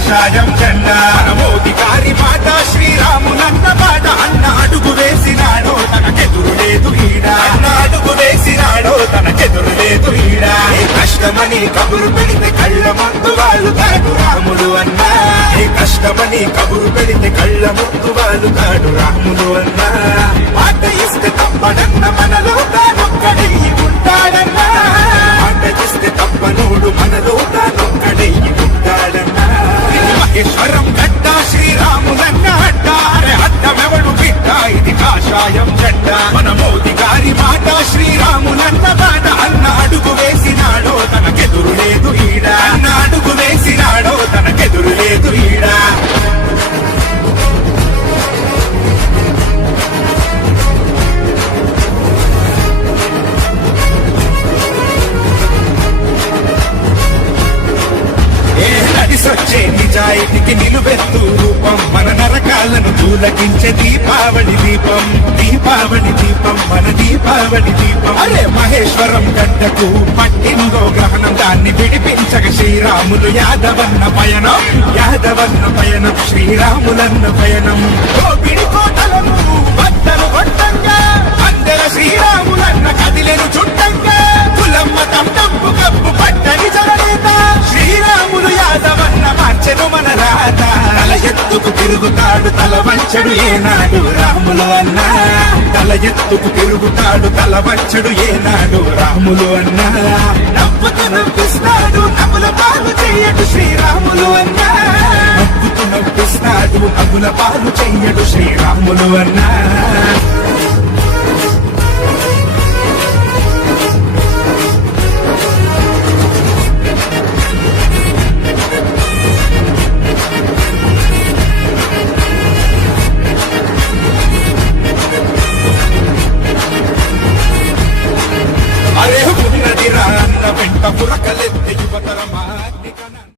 కాషాయం జెండా మోదీ గారి మాట శ్రీరాములన్న మాట అన్న అడుగు వేసినాడో తనకెదురు లేదు ఈడ అన్న అడుగు వేసినాడో తనకెదురు లేదు ఈడ కష్టమని కబురు పెడితే కళ్ళ ముందు వాళ్ళు కాడు రాములు అన్నా కష్టమని కబురు పెడితే కళ్ళ ముందు వాళ్ళు కాడు రాములు అన్నా మాట ఇస్తే తప్పడన్న మనలో తానొక్కడై ఉంటాడన్నా మాట ఇస్తే తప్పనోడు మనలో తానొక్కడై ఉంటాడన్నా మహేశ్వరం గడ్డ శ్రీరాములన్న అడ్డ అరే అడ్డమెవడు బిడ్డ ఇది కాషాయం జెండా మన మోదీ గారి మాట శ్రీరాములన్న మాట అన్న అడుగు వేసినాడో తనకెదురు లేదు ఈడ అన్న అడుగు వేసినాడో తనకెదురు లేదు ఈడ నడిసొచ్చే నిజాయితీకి నిలువెత్తు రూపం మన నరకాలను తూలకించే దీపావళి దీపం దీపావళి దీపం మన దీపావళి దీపం అరే మహేశ్వరం గడ్డకు పట్టిందో గ్రహణం దాన్ని విడిపించక శ్రీరాములు యాదవన్న పయనం యాదవన్న పయనం శ్రీరాములన్న పయనం కోపిడి కోటలను బద్దలు కొట్టంగా అందర శ్రీరాములన్న కదిలెను చుట్టంగా కులమ్మ తప్పు కప్పు పట్టని జగనేత శ్రీరాములు యాదవన్న మార్చెను మన రాత తల ఎత్తుకు తిరుగుతాడు తల వంచడు ఏనాడు రాములు అన్నా తల ఎత్తుకు తిరుగుతాడు తల వంచడు ఏనాడు రాములు అన్నా నవ్వుతూ నవ్విస్తాడు నవ్వుల పాలు చెయ్యడు శ్రీరాములు అన్నా నవ్వుతూ నవ్విస్తాడు నవ్వుల పాలు చెయ్యడు శ్రీరాములు అన్నా